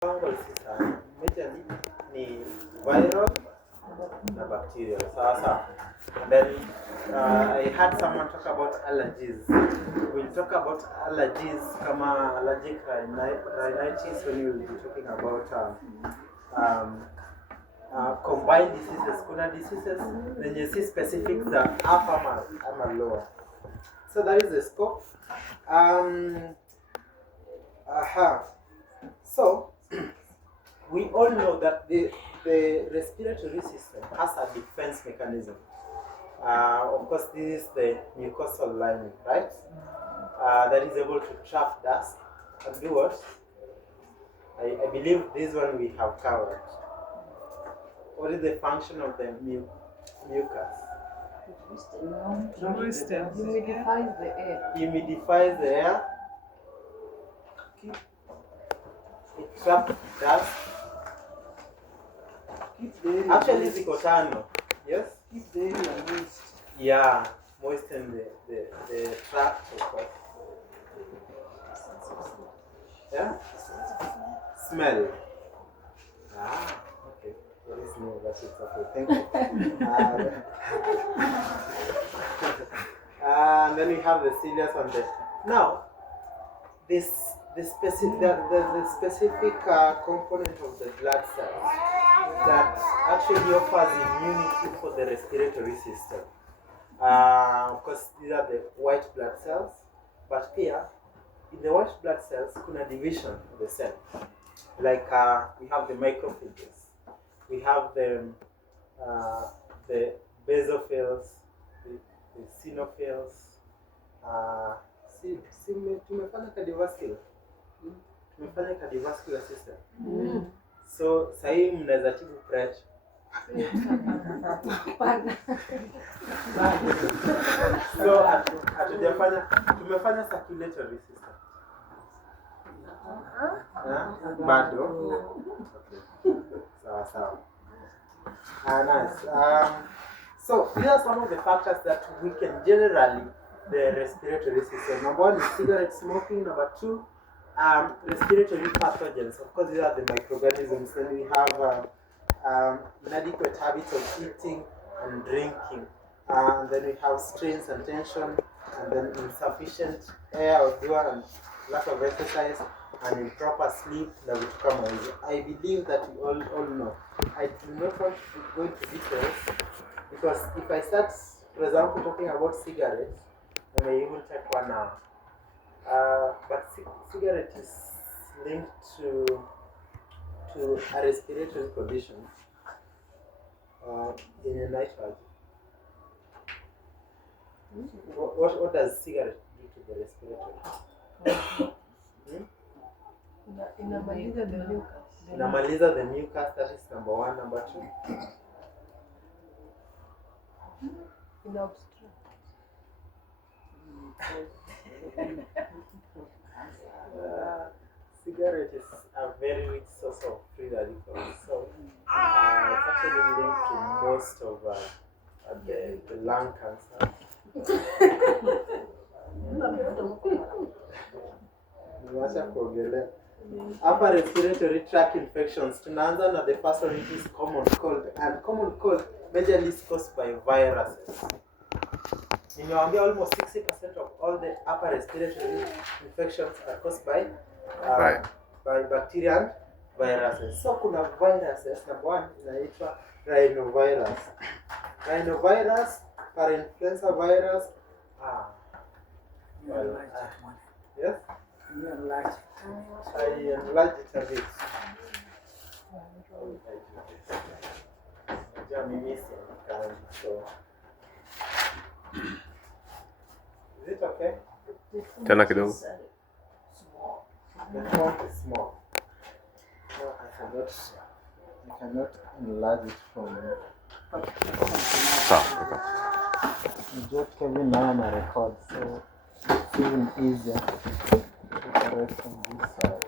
Fungal system majorly ni viral na bacterial. Sawa. Then I heard someone talk about allergies. We'll talk about allergies kama allergic rhinitis when we'll be talking about combined diseases. Kuna diseases zenye si specific za upper ama lower. So that is the scope. So we all know that the respiratory system has a defense mechanism. Of course, this is the mucosal lining, right? That is able to trap dust and do what? I believe this one we have covered. What is the function of the mucus? Humidifies the air. Humidifies the air. It traps dust. Actually, ziko tano. Yes? Keep the area moist. Yeah, moisten the tract, of course. Yeah? Smell. Okay. That is new, but it's okay. Thank you. And then we have the cilious and the... Now, the specific component of the blood cells that actually offers immunity for the respiratory system. Of course, these are the white blood cells, but here, in the white blood cells, kuna division of the cell. Like we have the microphages, we have the basophils, the eosinophils. Tumefanya cardiovascular system. So sahi mnaweza tibu pressure. So tumefanya circulatory system. Bado. Okay. Sawa. Nice. So these are some of the factors that we can generally the respiratory system. Number one is cigarette smoking. Number two, respiratory pathogens. Of course, these are the microorganisms. Then we have inadequate habits of eating and drinking. And then we have strains and tension, and then insufficient air or and lack of exercise, and improper sleep. I believe that we all know. I do not want to go into details because if I start, for example, talking about cigarettes, I may even take 1 hour. But cigarette is linked to a respiratory condition in a nutshell. What does cigarette do to the respiratory? Inamaliza the mucus. Inamaliza the mucus, that is number one. Number two? Cigarette is a very rich source of free radicals, so it's actually linked to most of the lung cancer. Upper respiratory tract infections. Tunaanza na the first one, which is common cold, and common cold majorly is caused by viruses. Nimewaambia almost 60% of all the upper respiratory infections are caused by bacteria and viruses. So kuna viruses. Number one inaitwa rhinovirus. Rhinovirus, parainfluenza virus. Yes? You enlarge. I enlarge it a bit. So, is it okay? Tena kidogo. The font is small. No, I cannot enlarge it from Sawa. just Kevin and I record, so it's even easier to correct from this side.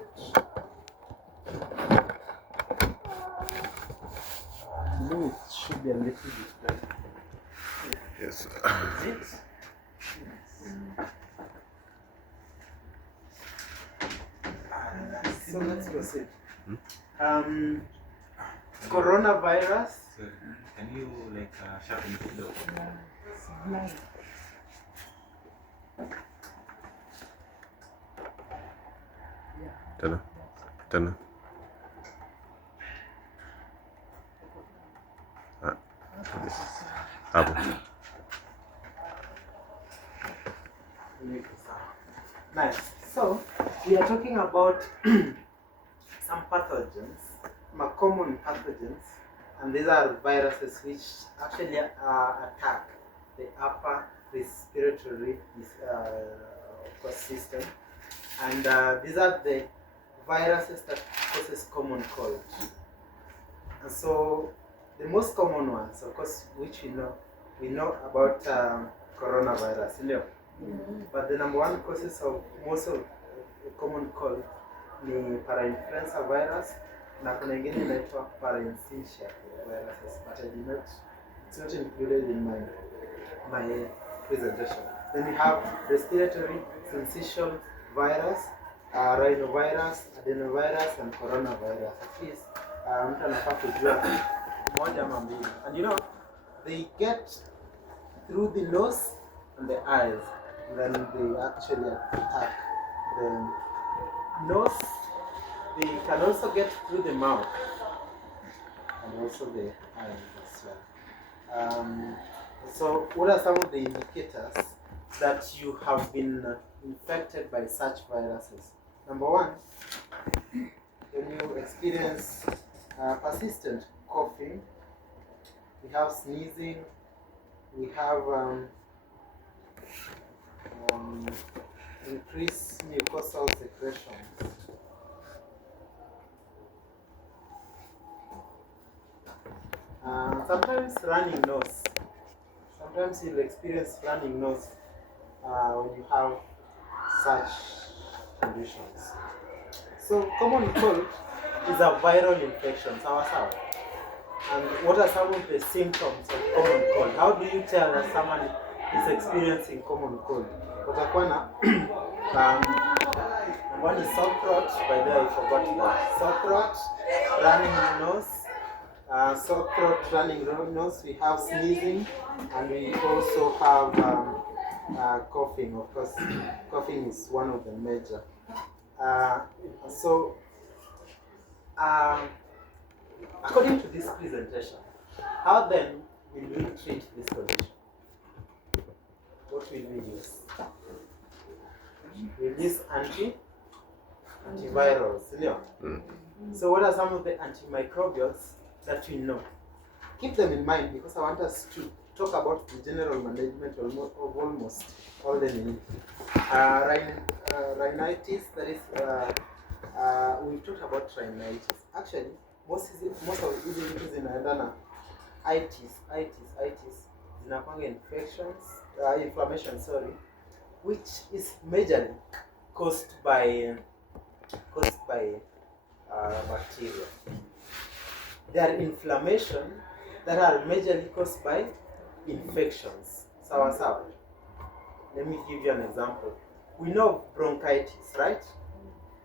It should be a little bit better. Yes. Is it? So let's proceed. Coronavirus. So, can you like sharpen it though? It's blind. Tena. Hapo. Nice. So we are talking about some pathogens, common pathogens, and these are viruses which actually attack the upper respiratory system, and these are the viruses that causes common cold. And so the most common ones, of course, which we know about coronavirus, you know. But the number one causes of most of common cold ni parainfluenza virus na kuna ingine inaitwa parainfluenza viruses, but it's not included in my presentation. Then we have respiratory syncytial virus, rhinovirus, adenovirus, and coronavirus. At least mtu anafaa kujua moja ama mbili. And you know, they get through the nose and the eyes, and then they actually attack the nose. They can also get through the mouth and also the eyes as well. So what are some of the indicators that you have been infected by such viruses? Number one, when you experience persistent coughing, we have sneezing, we have increased mucosal secretions. Sometimes running nose. Sometimes you'll experience running nose when you have such conditions. So common cold is a viral infection. Sawa. And what are some of the symptoms of common cold? How do you tell that someone is experiencing common cold? Kutakuwa na one is sore throat. By the way, I forgot that. Sore throat, running nose, sore throat, running nose. We have sneezing, and we also have coughing. Of course, coughing is one of the major. According to this presentation, how then will we treat this condition? What will we use? We'll use antivirals. So what are some of the antimicrobials that we know? Keep them in mind because I want us to talk about the general management of almost all the need. Rhinitis, that is, we've talked about rhinitis. Actually, most of these diseases zinaendana itis zinakwanga inflammation, which is majorly caused by bacteria. There are inflammation that are majorly caused by infections. Sawa. Let me give you an example. We know bronchitis, right?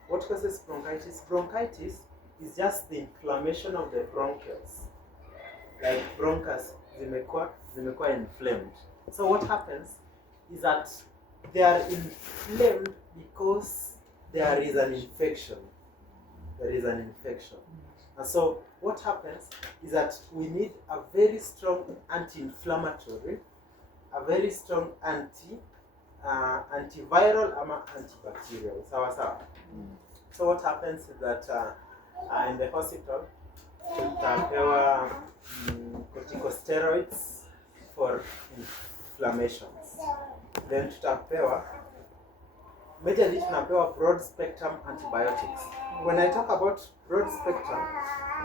What causes bronchitis? Bronchitis is just the inflammation of the bronchioles. Like bronchus, zimekuwa inflamed. So what happens is that they are inflamed because there is an infection. And so what happens is that we need a very strong anti-inflammatory, a very strong antiviral ama antibacterial. Sawa. So what happens is that in the hospital, tutapewa corticosteroids for inflammations. Then tutapewa, majorly tunapewa broad spectrum antibiotics. When I talk about broad spectrum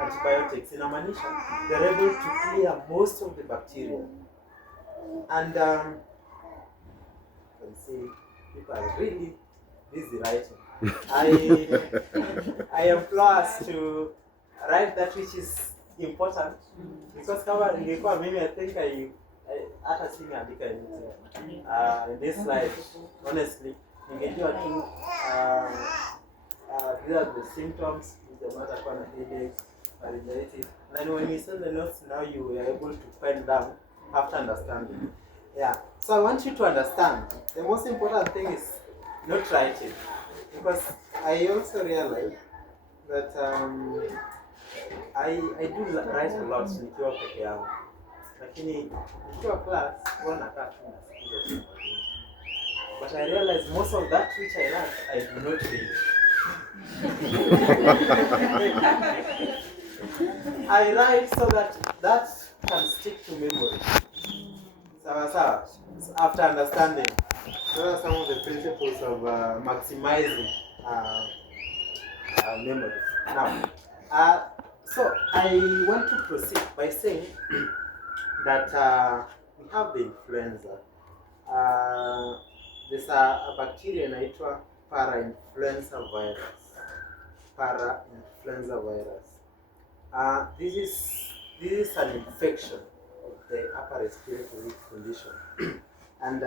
antibiotics, inamaanisha they're able to clear most of the bacteria. And you can see people are really busy writing. I implore us to write that which is important, because kama ningekuwa mimi, I think hata singeandika anything in this slide. Honestly, ningejua tu these are the symptoms, jamaa atakuwa na headache, pharyngitis. And then when you send the notes, now you are able to pen down after understanding. Yeah. So I want you to understand. The most important thing is not writing, because I also realized that I do write a lot nikiwa peke yangu, lakini nikiwa class huwa nakaa tu nasikiza. But I realized most of that which I learned, I do not read. I write so that can stick to memory. So after understanding, those are some of the principles of maximizing memory. Now, so I want to proceed by saying that we have the influenza. There's a bacteria inaitwa para-influenza virus. Para-influenza virus. This is an infection of the upper respiratory condition. And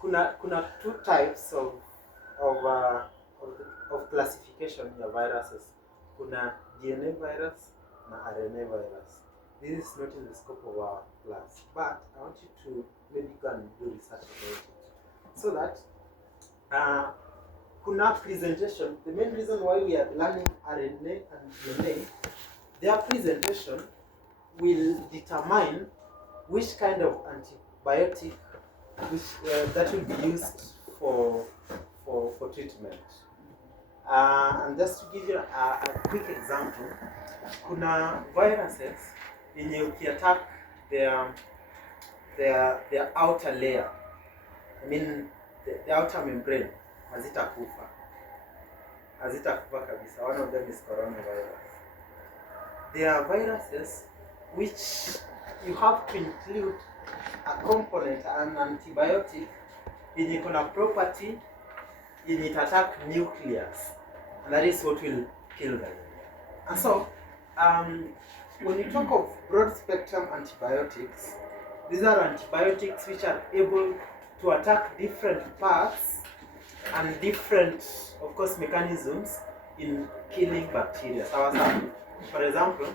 kuna two types of classification of viruses. Kuna DNA virus na RNA virus. This is not in the scope of our class, but I want you to maybe go and do research about it, so that kuna presentation. The main reason why we are learning RNA and DNA, their presentation will determine which kind of antibiotic that will be used for treatment. And just to give you a quick example, kuna viruses yenye ukiattack their outer layer, I mean the outer membrane, hazitakufa kabisa. One of them is coronavirus. There are viruses which you have to include a component, an antibiotic, yenye kuna property yenye it attack nucleus, and that is what will kill them. And so, when you talk of broad spectrum antibiotics, these are antibiotics which are able to attack different parts and different, of course, mechanisms in killing bacteria. For example,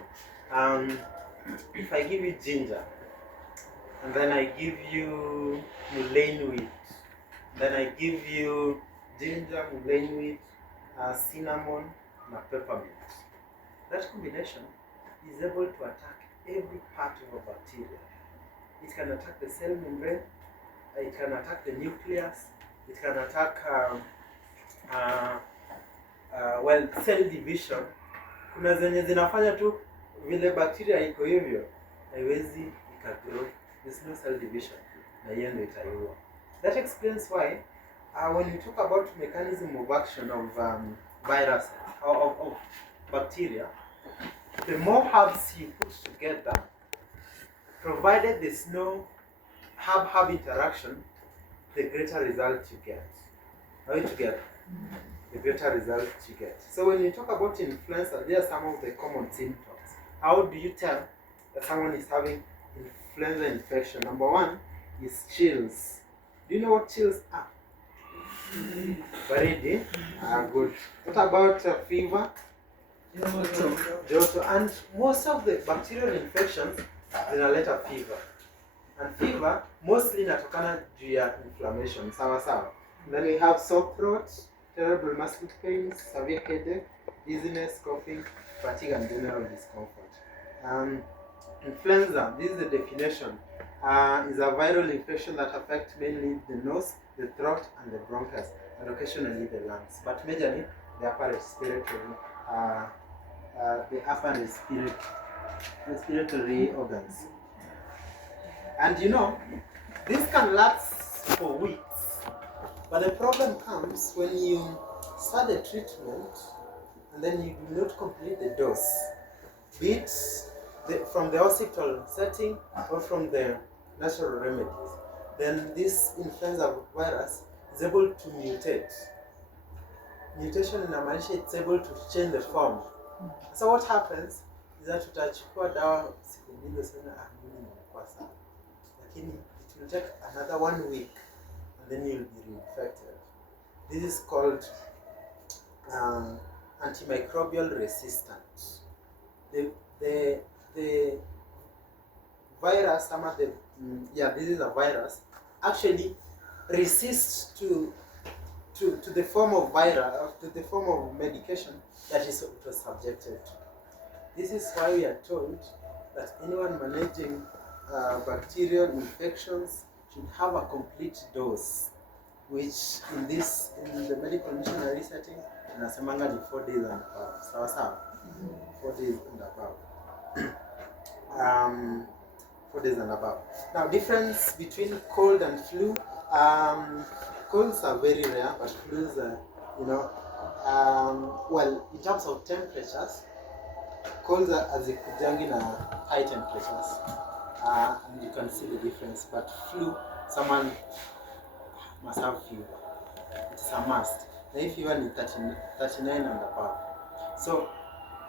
if I give you ginger, and then I give you mullein wheat, then I give you ginger, mullein wheat, cinnamon, and peppermint. That combination is able to attack every part of a bacteria. It can attack the cell membrane, it can attack the nucleus, it can attack cell division. Kuna zenye zinafanya tu vile bacteria iko hivyo, haiwezi ikagrow. There's no cell division, na hiyo ndio itaiua. That explains why when you talk about mechanism of action of viruses or of bacteria, the more herbs you put together, provided there's no herb interaction, the greater result you get. Are you together? The greater result you get. So when you talk about influenza, there are some of the common symptoms. How do you tell that someone is having influenza infection? Number one is chills. Do you know what chills are? Baridi? Good. What about fever? Joto. And most of the bacterial infections zinaleta fever. And fever mostly inatokana juu ya inflammation. Sawa. Then we have sore throat, terrible muscle pains, severe headache, dizziness, coughing, fatigue, and general discomfort. Influenza, this is the definition, is a viral infection that affects mainly the nose, the throat, and the bronchus, and occasionally the lungs. But majorly, the upper respiratory organs. And you know, this can last for weeks. But the problem comes when you start the treatment and then you do not complete the dose, be it from the hospital setting or from the natural remedies. Then this influenza virus is able to mutate. Mutation inamaanisha it's able to change the form. So what happens is that utachukua dawa siku mbili sana mimi nimekuwa sawa. Lakini it will take another 1 week and then you'll be reinfected. This is called antimicrobial resistant. The virus, some of the this is a virus, actually resists to the form of virus, to the form of medication that it was subjected to. This is why we are told that anyone managing bacterial infections should have a complete dose, which in the medical missionary setting, inasemanga ni 4 days and above. Sawa sawa? 4 days and above. 4 days and above. Now, difference between cold and flu. Colds are very rare, but flus are, well, in terms of temperatures, colds are hazikujangi na high temperatures. And you can see the difference. But flu, someone must have fever. It's a must. The fever is 39 and above. So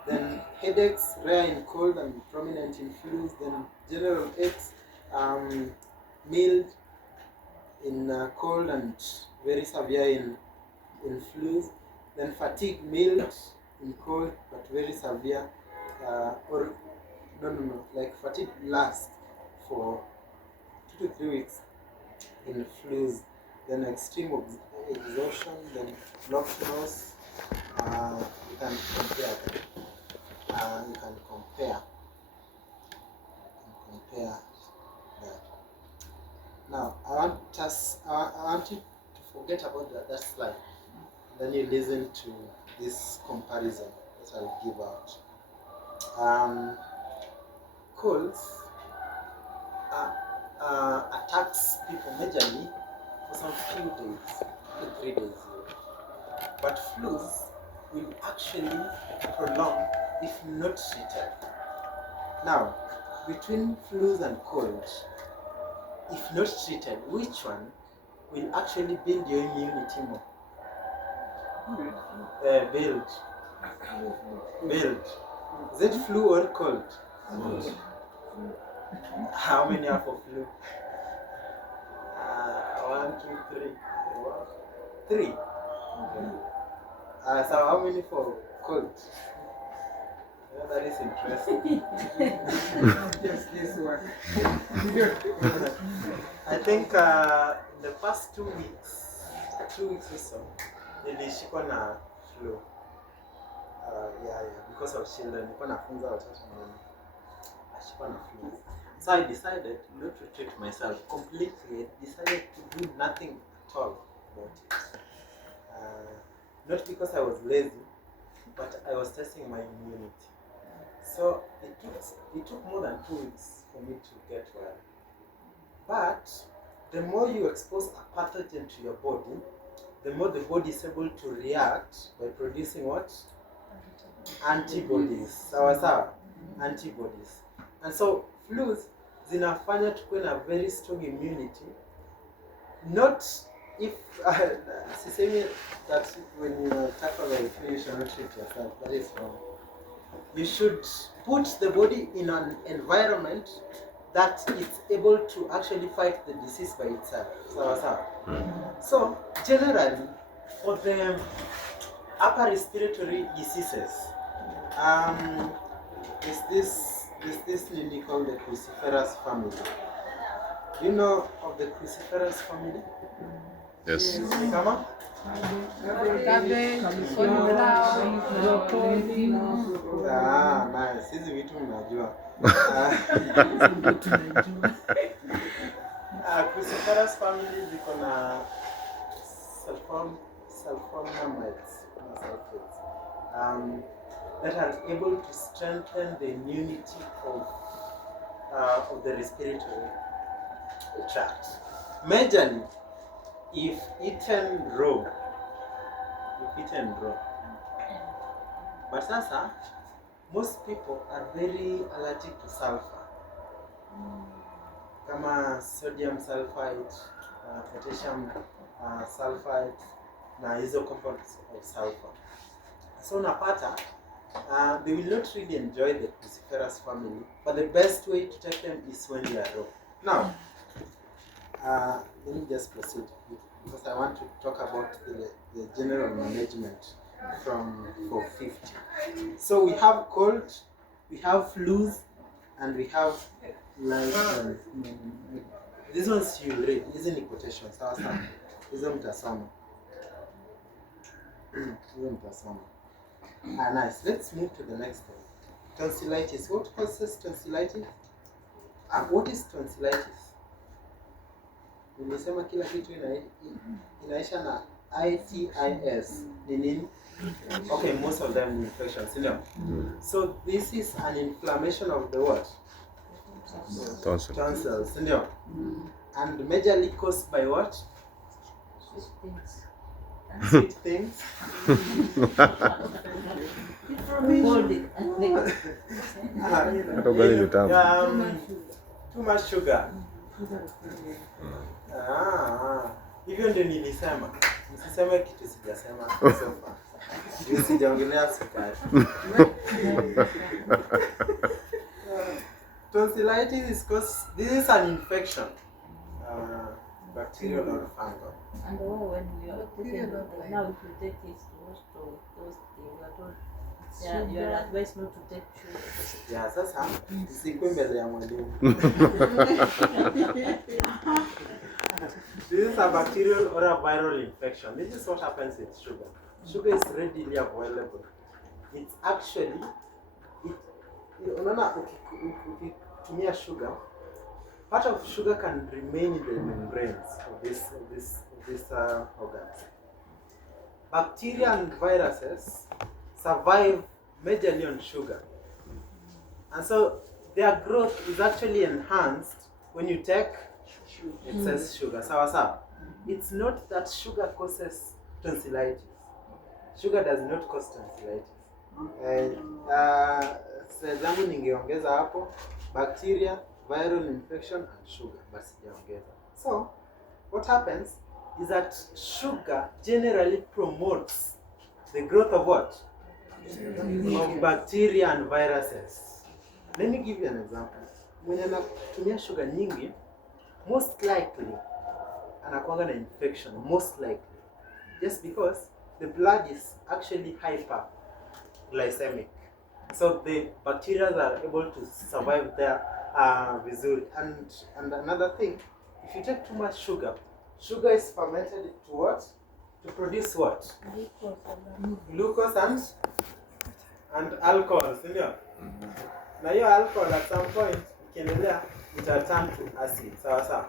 then headaches, rare in cold and prominent in flus. Then general aches, mild in cold and very severe in flus. Then fatigue, mild in cold but very severe. Like fatigue lasts for 2 to 3 weeks in flus. Then extreme exhaustion, then blocked nose. You can compare them. You can compare that. Now I want you to forget about that slide. Then you listen to this comparison that I'll give out. Colds attacks people majorly for some few days, 2 to 3 days. But flus will actually prolong if not treated. Now, between flus and colds, if not treated, which one will actually build your immunity more? Build. Is it flu or cold? How many are for flu? 1, 2, 3. 3. So how many for cold? Yeah, that is interesting. Just this one. I think in the past 2 weeks or so, nilishikwa na flu. Because of children, nilikuwa nafunza watoto nashikwa na flu. So I decided not to treat myself completely. I decided to do nothing at all about it. Not because I was lazy, but I was testing my immunity. So it took more than 2 weeks for me to get well. But the more you expose a pathogen to your body, the more the body is able to react by producing what? Antibodies. Sawa. Antibodies. And so flus zinafanya tukuwe na very strong immunity. Not if sisemi that when you tackle the flu you should not treat yourself. That is wrong. You should put the body in an environment that is able to actually fight the disease by itself. So generally, for the upper respiratory diseases, is this lily called the cruciferous family. Do you know of the cruciferous family? Yes. Come on. Cabbage, cauliflower, broccoli. Nice. Hizi vitu mnajua. Cruciferous family ziko na sulfonamides that are able to strengthen the immunity of the respiratory tract. Majorly, if eaten raw. But sasa, most people are very allergic to sulfur. Kama sodium sulfite, potassium sulfite, na hizo compounds of sulfur. So unapata, they will not really enjoy the cruciferous family, but the best way to take them is when they are raw. Now, let me just proceed because I want to talk about the general management for 50. So we have cold, we have flus, and we have like these ones you read. Hizi ni quotations. Sasa hizo mtasoma. Hizo mtasoma. Nice. Let's move to the next one. Tonsillitis. What causes tonsillitis? What is tonsillitis? Nilisema kila kitu inaisha na ITIS. Ni nini? Okay, most of them infections, you know. So this is an inflammation of the what? Tonsils, you know. And majorly caused by what? Sweet things. Too much sugar. Hivyo ndio nilisema. Msiseme kitu sijasema so far. Juu sijaongelea sukari. Tonsillitis is this is an infection. Bacterial or fungal. And when we are taking now if you take it to those things, you are advised not to take sugar. Yeah, sasa sikuwa mbele ya mwalimu. This is a bacterial or a viral infection. This is what happens with sugar. Sugar is readily available. It's actually, unaona ukitumia sugar, part of sugar can remain in the membranes of this organs. Bacteria and viruses survive majorly on sugar, and so their growth is actually enhanced when you take excess sugar. Sawa. It's not that sugar causes tonsillitis. Sugar does not cause tonsillitis. Zangu ningeongeza hapo bacteria, viral infection and sugar, but sijaongeza. So what happens is that sugar generally promotes the growth of what? Of bacteria and viruses. Let me give you an example. Mwenye anatumia sugar nyingi, most likely anakuanga na infection, most likely, just because the blood is actually hyperglycemic, so the bacteria are able to survive there vizuri. And another thing, if you take too much sugar is fermented to what? To produce what? Glucose and alcohol, sio? Na hiyo alcohol at some point ikiendelea it turn to acid. Sawa.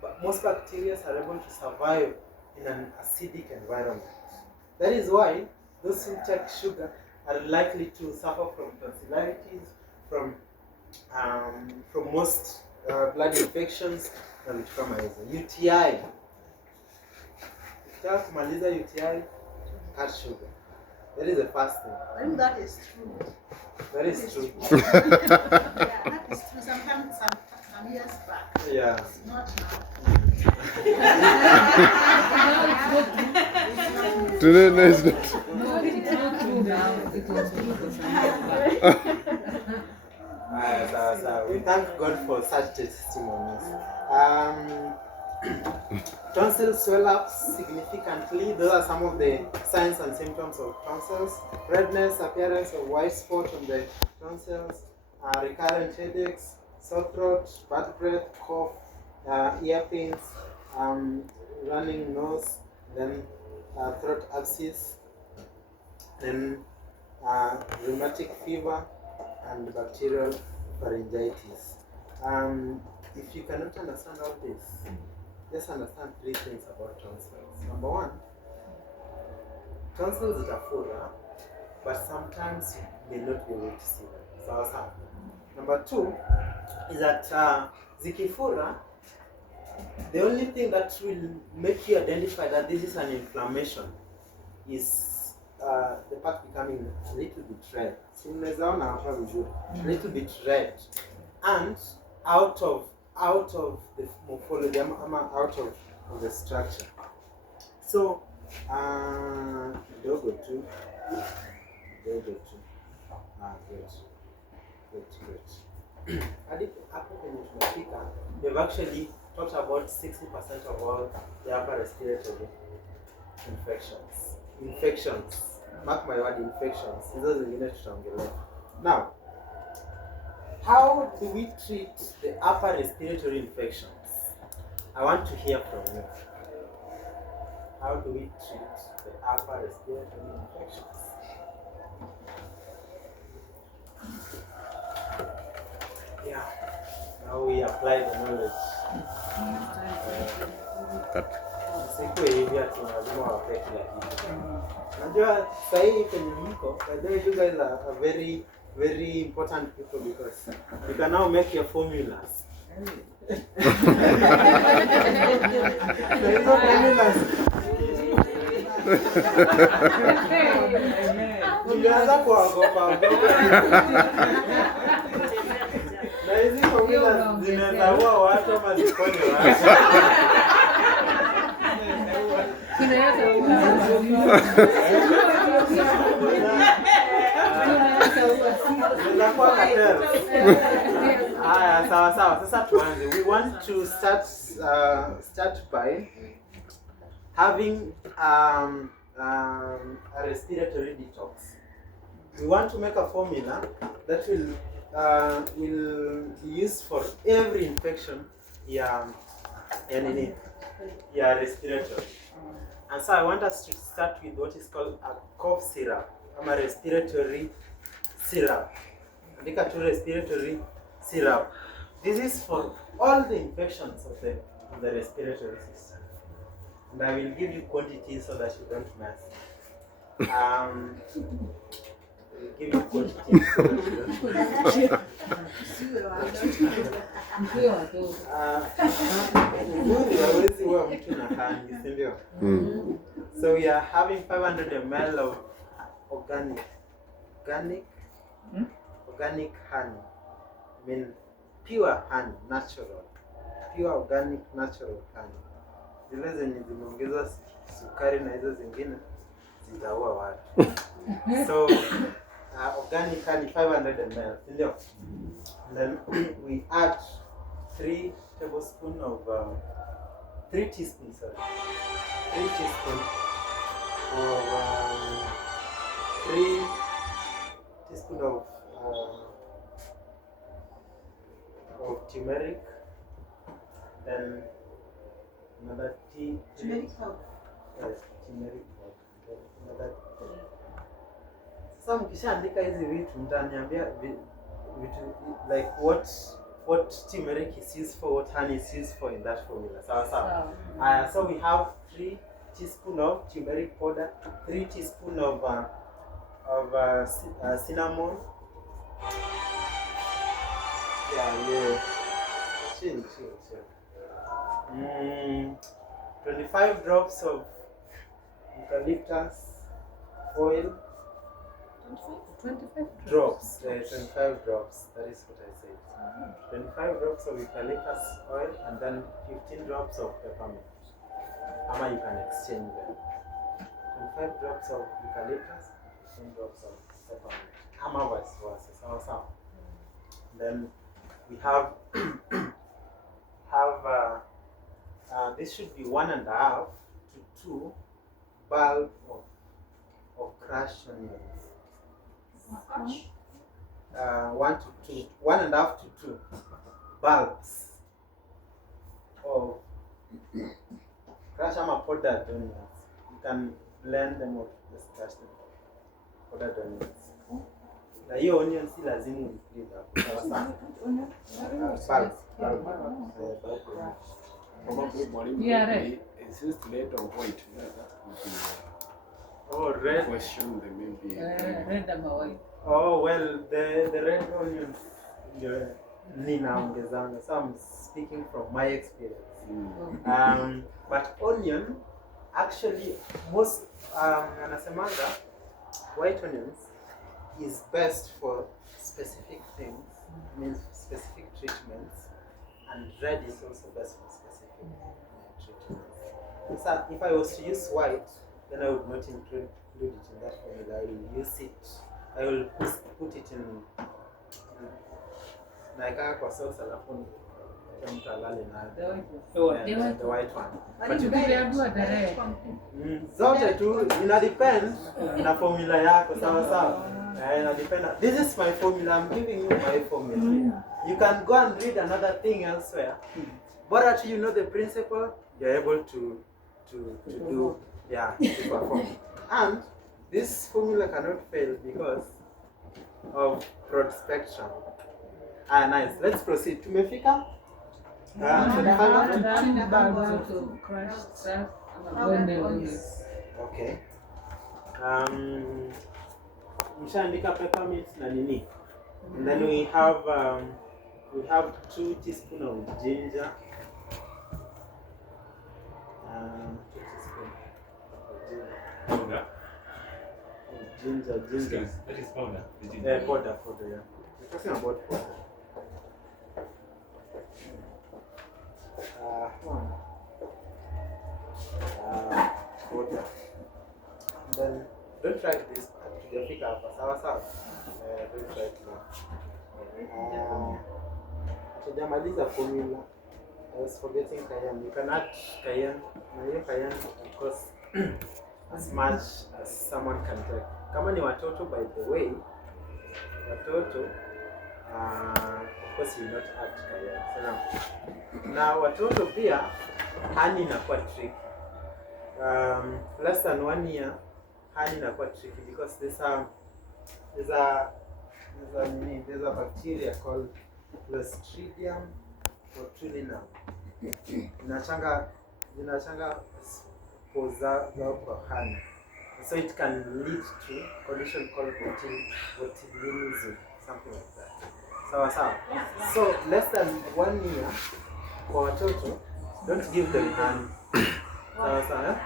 But most bacteria are able to survive in an acidic environment. That is why those who take sugar are likely to suffer from tonsillitis, from most blood infections na vitu kama hizo. UTI. Ukitaka kumaliza UTI, cut sugar. That is the first thing. I think that is true. That is true. Yeah, that is true. Sometimes, some years back. Yeah. It's not now. Today, no, it's not. No, it's not true now. It was true for some years back. So we thank God for such testimonies. Tonsils swell up significantly. Those are some of the signs and symptoms of tonsils. Redness, appearance of white spot on the tonsils, recurrent headaches, sore throat, bad breath, cough, ear pains, running nose, then throat abscess, then rheumatic fever, and bacterial pharyngitis. If you cannot understand all this, just understand three things about tonsils. Number one, tonsils itafura, but sometimes you may not be able to see them. So, number two is that zikifura, the only thing that will make you identify that this is an inflammation is the part becoming a little bit red. So unawezaona hapa vizuri, a little bit red, and out of the morphology, out of the structure. So kidogo tu. Great. Hadi hapo kwenye tunafika, they've actually talked about 60% of all the upper respiratory infections. mark my word, infections. Hizo zingine tutaongelea. Now, how do we treat the upper respiratory infections? I want to hear from you. How do we treat the upper respiratory infections? Yeah. Now we apply the knowledge. Siku hivi ati lazima wape kila kitu. Najua sasa hii kwenye mko, you guys are very very important people because you can now make your formulas. Ulianza kuogopa. Na hizi formulas zinazaua watu ama ziponye watu. Zinakuwa katero. Haya, sawa sawa. Sasa tuanze. We want to start by having a respiratory detox. We want to make a formula that will be used for every infection, respiratory. And so I want us to start with what is called a cough syrup. A respiratory syrup. Andika tu respiratory syrup. This is for all the infections of the respiratory system. And I will give you quantities so that you don't mess. Give you quantities so that you don't mess. So we are having 500 ml of organic honey. I mean pure honey, natural. Pure organic natural honey. Zile zenye zimeongezwa sukari na hizo zingine zitaua watu. So organic honey 500 ml, ndio. And then we add 3 teaspoons of 3 teaspoons of 3 teaspoons of turmeric, then another turmeric powder. Yes, turmeric powder. Another. Sasa mkishaandika hizi vitu mtaniambia vitu like what turmeric is used for, what honey is used for in that formula. Sawa. So we have 3 teaspoons of turmeric powder, 3 teaspoons of cinnamon. Yeah. Chill. 25 drops of eucalyptus oil. 25 drops. 25 drops. That is what I said. 25 drops of eucalyptus oil and then 15 drops of peppermint. Ama you can exchange them. 25 drops of eucalyptus, 15 drops of peppermint. Ama vice versa. Sawa. Then we have this should be 1.5 to 2 bulbs of crushed onions. 1.5 to 2 bulbs of crushed ama powdered onions. You can blend them or just crush them. Powdered onions. Na hiyo onion si lazima uipige hapo. Sawa. Insist red or white. Red. Question there may be red ama white. Oh well, the red onions ninaongezanga. So I'm speaking from my experience. But onion actually most anasemanga white onions is best for specific things, means specific treatments, and red is also best for specific treatments. So if I was to use white, then I would not include it in that formula. I will use it. I will put it in naika kwa sauce alafu wacha mtu alale nayo. The white The white one. But But you you- tukiambiwa tarehe. zote tu ina depend na formula yako, sawa sawa. Ina depend. This is my formula. I'm giving you my formula. You can go and read another thing elsewhere. But actually, you know the principle, you're able to do, to perform. And this formula cannot fail because of broad spectrum. Nice. Let's proceed. Tumefika? Okay. Mshaandika peppermint na nini? And then we have 2 teaspoons of ginger. 2 teaspoons of Powder? ginger. That is powder. The ginger. Powder, yeah. We're talking about powder. Powder. And then don't try this part. Tujafika hapa. Sawa sawa. Don't try it now. Hatujamaliza formula. I was forgetting cayenne. You can add cayenne. Na hiyo cayenne, of course, as much as someone can take. Kama ni watoto, by the way, watoto, of course you will not add cayenne. So now watoto pia, honey inakuwa tricky. Less than 1 year, honey inakuwa tricky because there's a bacteria called Clostridium botulinum. Inachanga spores zao kwa honey. So it can lead to a condition called botulinism, something like that. Sawa. So less than 1 year kwa watoto, don't give them honey. Sawa.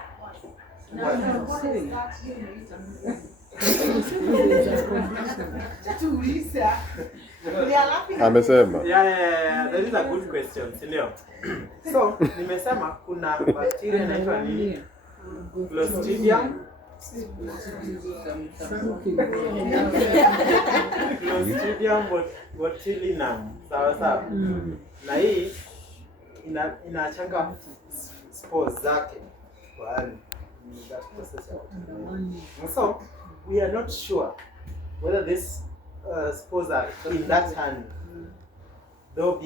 Amesema. Yeah. That is a good question, sindio? So, nimesema kuna bacteria inaitwa nini? Clostridium. Clostridium botulinum. Sawa. Na hii inachanga spores zake kwa honey. That process out. So, we are not sure whether these spores are in that honey, though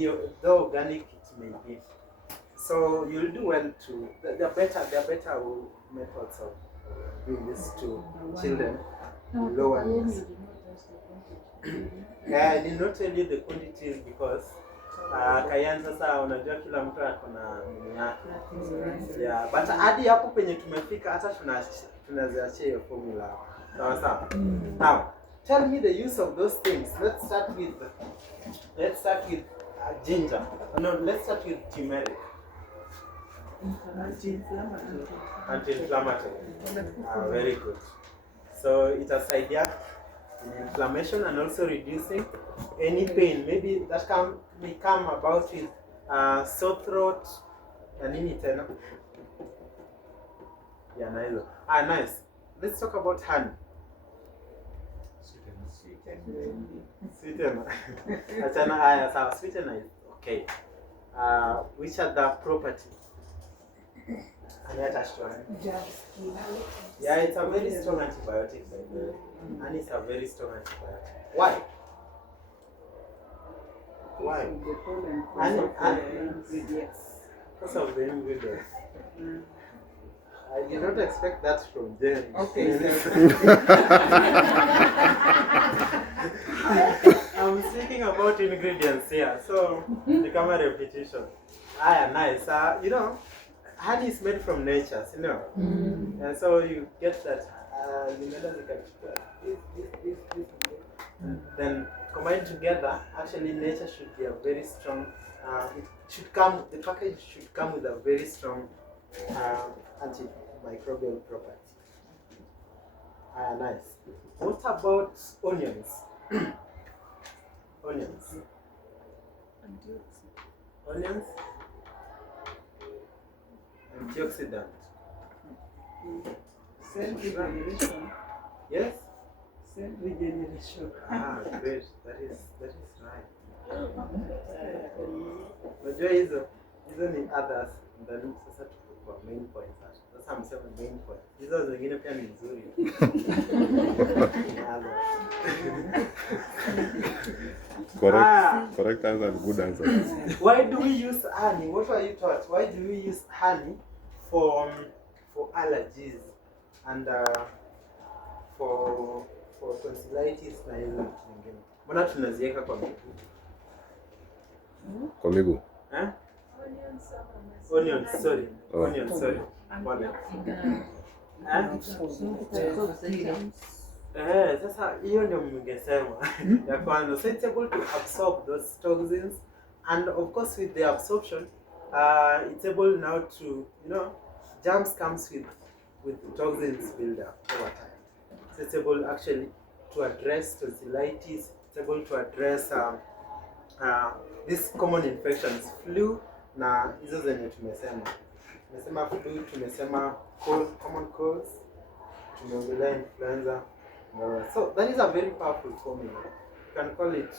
organic it may be. So you'll do well to. There are better methods of doing this to children lower years. I did not tell you the quantities because cayenne sasa unajua kila mtu ako na nini yake. Yeah, but hadi hapo penye tumefika hata tunaziachia hiyo formula. Sawa. Now, tell me the use of those things. Let's start with ginger. No, let's start with turmeric. Anti-inflammatory. Very good. So it has idea in inflammation and also reducing any pain. Maybe that may come about with sore throat and nini tena. Yeah, nailo. Nice. Let's talk about honey. Sweetener. Achana haya sawa. Sweetener is okay. Which are the properties? Yeah, it's a very strong antibiotic. And it's a very strong antibiotic. Why? Because of the ingredients. I did not expect that from Jen. Okay. I'm speaking about ingredients here, so become a repetition. Nice. Honey is made from nature, you know, and so you get that. And then combined together, actually, nature should be a very strong. The package should come with a very strong antimicrobial property. Nice. What about onions? Onions. Antioxidant. Cell regeneration. Yes? Cell regeneration. Great. That is right. But unajua hizo ni others, then sasa tuko kwa main point sasa. Sasa msema main point. Hizo zingine pia ni nzuri. Correct answer, good answer. Why do we use honey? What are you taught? Why do we use honey for allergies and for tonsillitis na hizo zingine? Mbona tunaziweka kwa miguu? Kwa miguu? Eh? Onions, sorry. Oh. Onions, sorry. Pole. Sasa hiyo ndio mngesema ya kwanza. So it's able to absorb those toxins, and of course with the absorption, it's able now to, you know, germs comes with toxins build up over time. So it's able actually to address tonsillitis. It's able to address these common infections, flu na hizo zenye tumesema flu, tumesema cold, common colds, tumeongelea influenza. So that is a very powerful formula. You can call it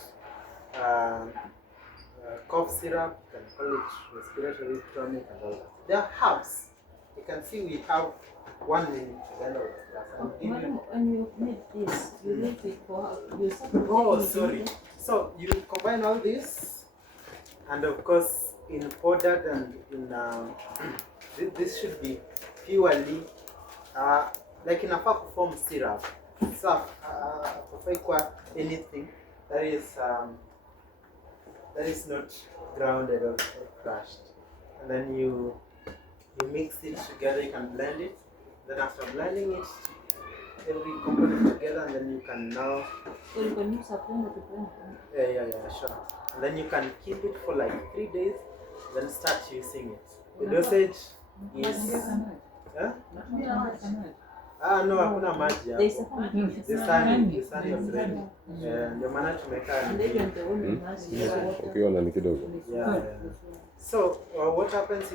cough syrup, you can call it respiratory tonic and all that. They are herbs. You can see we have 1 minute to the end of the class. Madam, when you make this, you make it for you. Oh, sorry. So you combine all this, and of course in powdered and in this should be purely like in a form syrup. So kwa anything that is not grounded or crushed, and then you mix it together. You can blend it. Then after blending it, every component together, and then you can now So you can use a blender to blend it. yeah, sure. And then you can keep it for like 3 days, then start using it. The dosage is no, hakuna maji hapo. The sun is ready. Ndio maana tumekaa. And then you're the only nurse. Ukiwa ndani kidogo. Yeah. So what happens?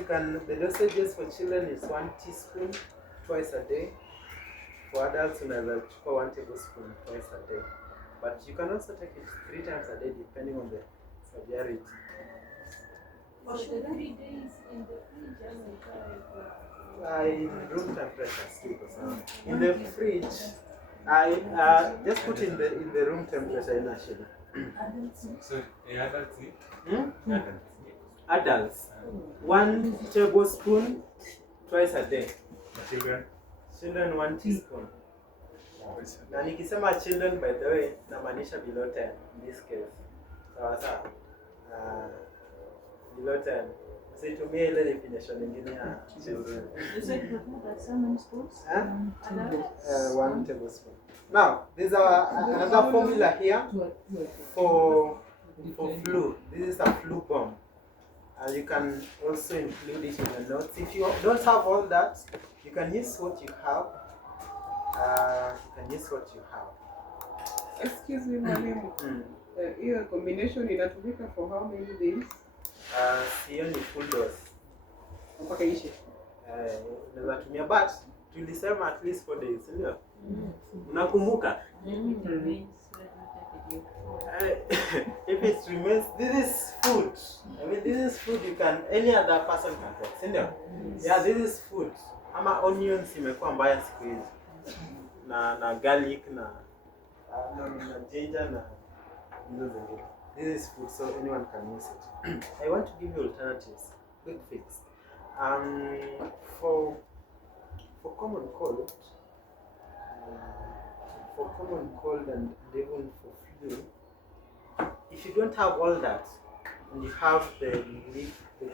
The dosages for children is 1 teaspoon twice a day. For adults, unaweza chukua 1 tablespoon twice a day. But you can also take it 3 times a day depending on the severity. For 3 days in the fridge and In room temperature, still. In the fridge, I just put in the room temperature initially. So, adults need? Adults, 1 tablespoon twice a day. Children 1 teaspoon. Na nikisema children, by the way, namaanisha below 10 in this case. Sawa. Below 10. Usitumie ile definition nyingine ya children. You said you put like so many spoons? 1 tablespoon. Now, there's another formula here for flu. This is a flu bomb. And you can also include it in the notes. If you don't have all that, you can use what you have. Excuse me, mwalimu. Hiyo combination inatumika for how many days? Sio ni full dose. Mpaka ishe. Unaweza tumia, but tulisema at least 4 days, ndio? Unakumbuka? If it remains, this is food. I mean, this is food you can, any other person can take, ndio? Yeah, this is food. Ama onions imekuwa mbaya siku hizi. Na garlic na ginger na hizo zingine. This is food, so anyone can use it. I want to give you alternatives. Quick fix. For common cold, and even for flu, if you don't have all that, and you have the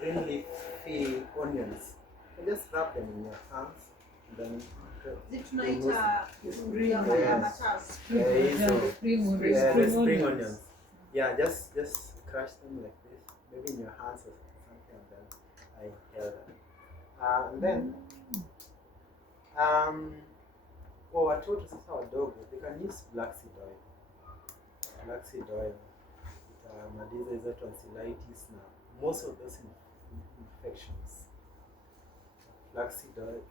green leafy onions, you just rub them in your hands, and then tunaita spring spring onions. Yeah, just crush them like this, maybe in your hands or something, and then I inhale them. And then, watoto sasa wadogo, they can use black seed oil. Black seed oil itamaliza hizo tonsillitis na most of those infections. Black seed oil,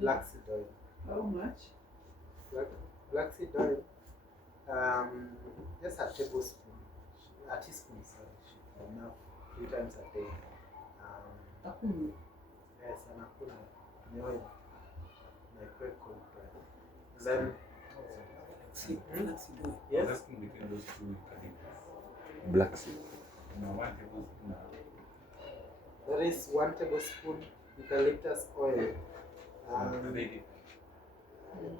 black seed oil. How much? Black seed oil, just a tablespoon, a teaspoon, sorry, should be enough. 3 times a day. Akulu. Yes, and akuna ni oil na ikuwe cold press. Then yes, Asking between those two eucalyptus. Black seed. No, 1 tablespoon. there is 1 tablespoon eucalyptus oil. Are they different?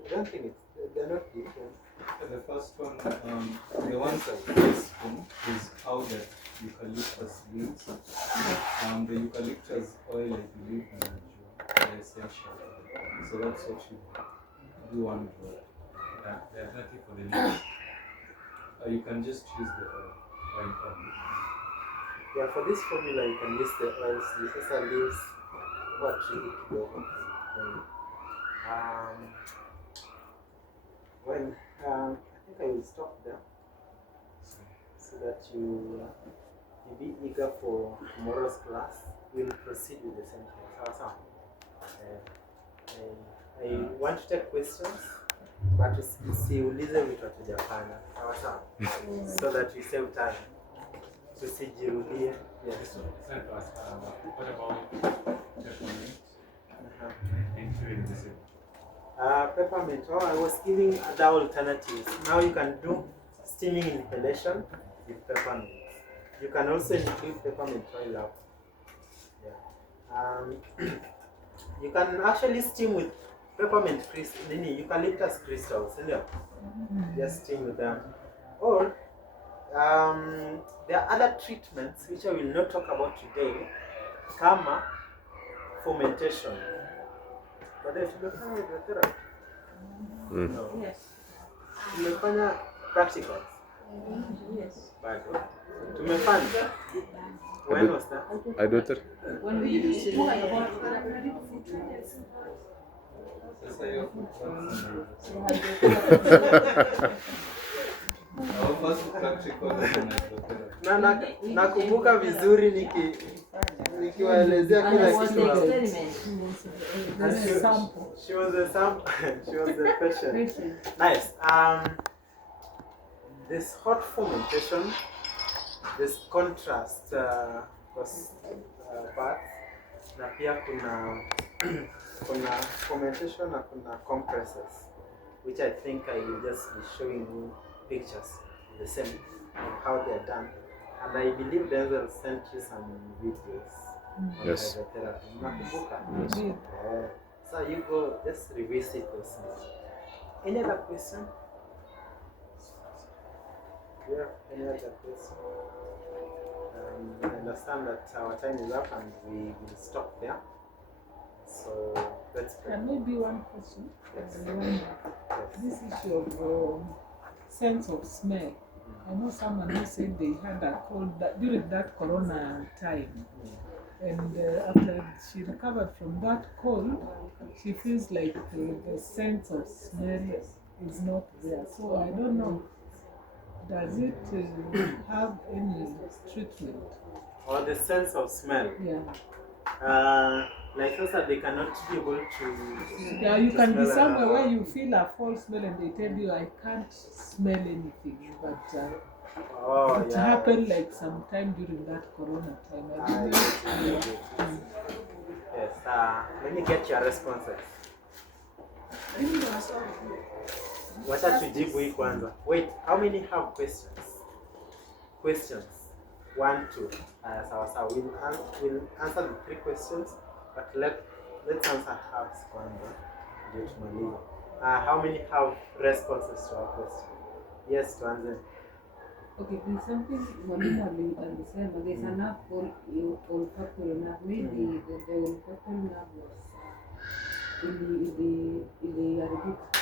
I don't think they're not different. The first one, the one tablespoon is powdered eucalyptus leaves. The eucalyptus oil, I believe, is essential. So that's what you do one drawer. The alternative for the leaves. You can just use the oil only. Yeah, for this formula you can use the oils. This are leaves what really kidogo. When I think I will stop there so that you be eager for tomorrow's class. We'll proceed with the same thing. So, I want to take questions, but usiulize vitu hatujafanya. Sawa sawa. So that we save time. Tusijirudie. Yes. What about peppermint? And chewing the same? Peppermint. Oh, I was giving other alternatives. Now you can do steaming inhalation with peppermint. You can also include peppermint oil up. Yeah. You can actually steam with peppermint eucalyptus crystals. Just steam with them. Or there are other treatments which I will not talk about today, kama fermentation. But if you tumefanya hydrotherapy? No. Yes. Tumefanya practicals? Yes. Bado. Tumefanya? When was that? I do it. When we used to That's why you're our first practical hydrotherapy. Nakumbuka vizuri nikiwaelezea and kila it was kitu. the experiment. She was a sample. She was the patient. Nice. This hot fermentation, this contrast part, na pia kuna fermentation na kuna compresses, which I think I will just be showing you pictures the same how they are done, and I believe Denzel sent you some videos on Yes. hydrotherapy. Unakumbuka? Yes. So you go just revisit those. Any other question? Yeah, any other question? I understand that our time is up and we will stop there. So let's pray. Maybe one question. Yes. This issue of sense of smell. I know someone who said they had a cold during that corona time. And after she recovered from that cold, she feels like the sense of smell is not there. So I don't know, does it have any treatment? Or the sense of smell. Yeah. Like so that they cannot be able to. Yeah, you to can be smell somewhere where you feel a false smell and they tell you I can't smell anything, but it happened like sometime during that corona time. I don't know. Yes. Let me get your responses. Wacha tujibu hii kwanza. Wait, how many have questions? Questions. 1, 2. Sawa. We'll answer the 3 questions, but let's answer half kwanza. Ndio tumalize. How many have responses to our question? Yes, tuanze. Okay, there's something Mwalimu alisema, there's an app called olfactory nerve. Maybe the olfactory nerve was iliharibika.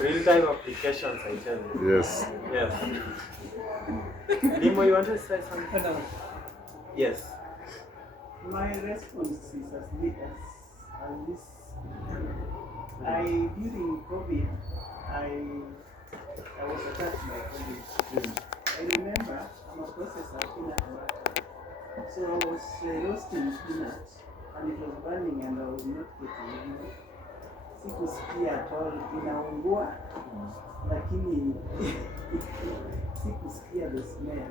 Real time applications, I tell you. Yes. Yes. Limo, you want to say something? Hello. Yes. My response is as this. During COVID, I was attacked by COVID. I remember I'm a processor of peanut butter. So I was roasting peanuts and it was burning and I was not getting any. sikusikia at all inaungua, lakini sikusikia the smell.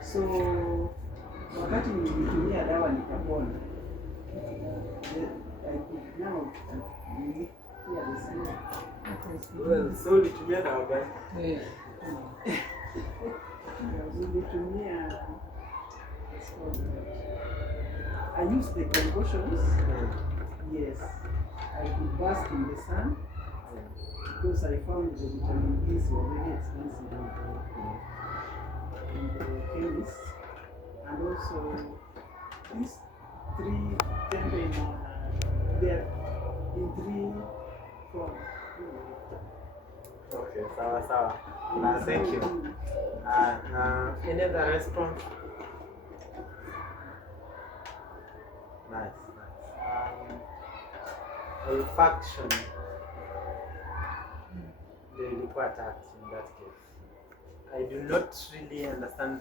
So wakati nilitumia dawa nikapona. I could now hear the smell. Well, so ulitumia dawa gani? Nilitumia, I used the concussions. Yes, I could bask in the sun because I found the vitamin D's were very expensive in the chemist, and also these 3 10 they're in 3 forms. Okay, sawa. Thank you. Any other response? Nice. Olfaction. They require tact in that case. I do not really understand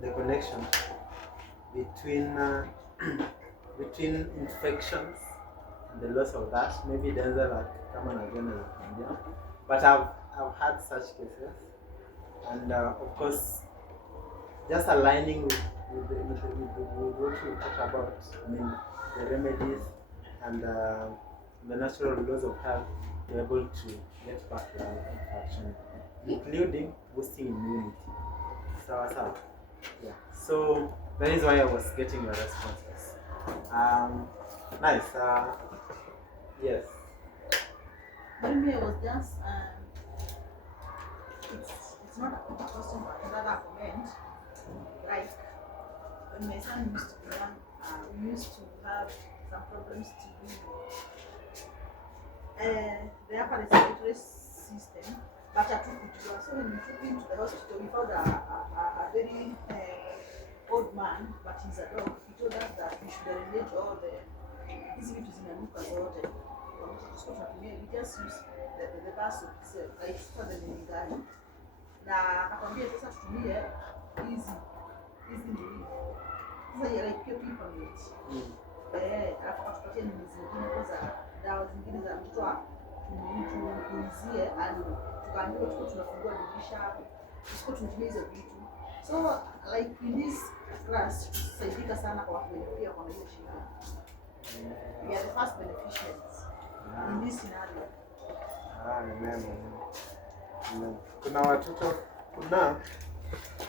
the connection between between infections and the loss of that. Maybe there's like common agenda, but I've had such cases, and of course, just aligning with what we talked about. I mean, the remedies and the natural laws of health, you're able to get back the infection, including boosting immunity. So, yeah. So that is why I was getting your responses. Nice. Yes. Maybe I was just, it's not a question but another comment. Like, when my son used to be young, we used to have some problems to do the upper respiratory system, but I took it to us. So when we took him to the hospital, we found a very old man, but he's a dog. He told us that we should eliminate all hizi vitu zinanuka zote. We just use the bass itself, like for the ningani. Na akwambia sasa tutumie hizi nini. Sasa ya like people meat. Alafu atupatie nini zingine kwa dawa zingine za mtoto tuuzie ali tukaambiwa tuko tunafungua dirisha tuko tunatumia hizo vitu. So like in this class tusaidika sana kwa watu wenye pia kwa hiyo shida. We are the first beneficiaries in this scenario. Kuna watoto, kuna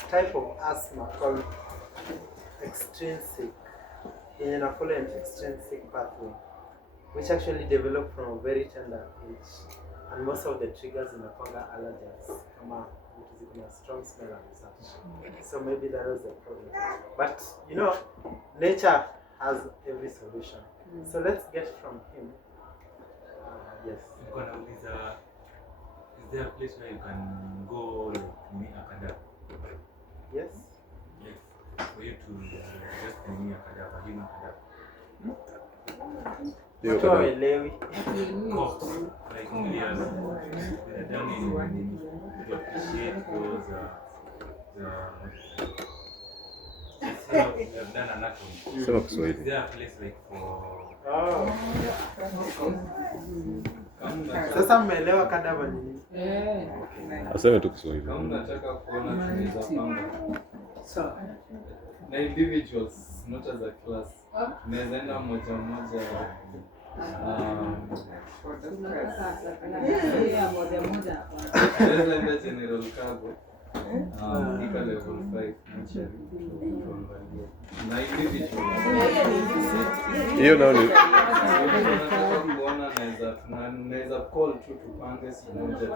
type of asthma called extrinsic, in a full and extrinsic pathway, which actually develop from a very tender age, and most of the triggers in the fungal allergens come out with a strong smell and such. So maybe that was the problem. But you know, nature has every solution. So let's get from him. Yes. Is there a place where you can go like meet a cadaver? Yes. Yes. For you to just meet a cadaver, you know cadaver. Watu hawaelewi. Cough. Like millions. They're done in to appreciate those they've done anatomy. Sema Kiswahili. Is there a place like for Sasa mmeelewa cadaver ni nini? Aseme tu Kiswahili. Kama unataka kuona tunaweza panga. So, na individuals, not as a class. Tunaweza enda moja. Tunaweza enda general cargo. Nika level 5 na individuals. Hiyo nao ni Unataka kuona naweza call tu tupange siku moja tu.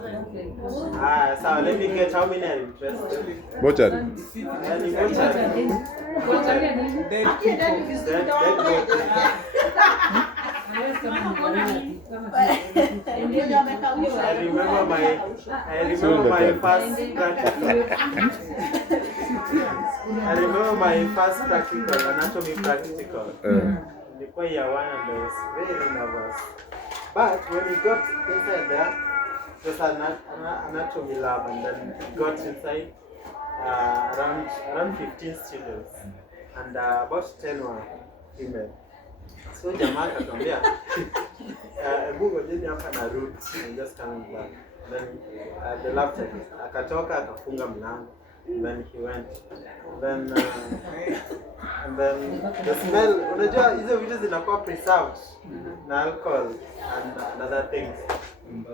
So let me get how many are interested. Bochari. I remember my first practical, anatomy practical. Nilikuwa year 1 and I was very nervous. But when we got inside there, there's an anatomy lab, and then we got inside around 15 students, and about 10 were female. So jamaa akatuambia Ebugo jeni hapa na root and just coming back. Then the laptop akatoka akafunga mlango. Then he went. Then and then the smell, unajua hizo vitu zinakuwa preserved na alcohol and other things. And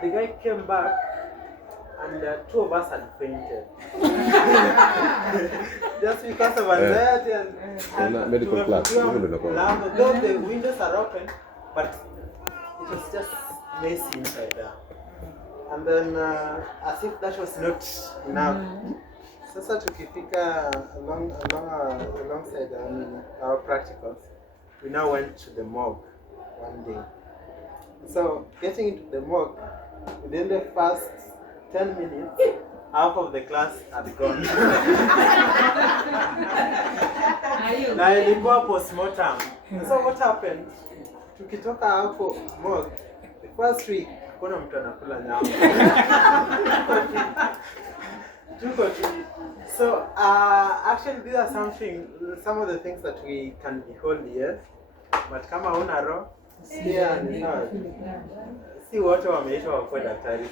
then the guy came back and two of us had fainted. Just because of anxiety and medical class. Though the windows are open, but it was just messy inside there. And then as if that was not enough. Sasa tukifika alongside our practicals, we now went to the morgue one day. So getting into the morgue, within the first 10 minutes, half of the class had gone. Na ilikuwa postmortem. So what happened? Tukitoka hapo morgue, the first week, kuna mtu anakula nyama. So actually these are some of the things that we can behold here. But kama una roho, si wote wameitwa wakuwe daktari.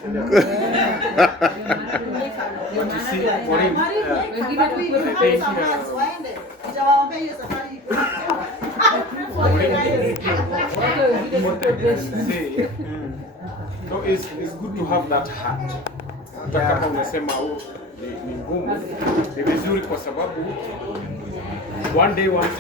So it's good to have that heart. Hata kama unasema ni ngumu, ni vizuri kwa sababu one day one time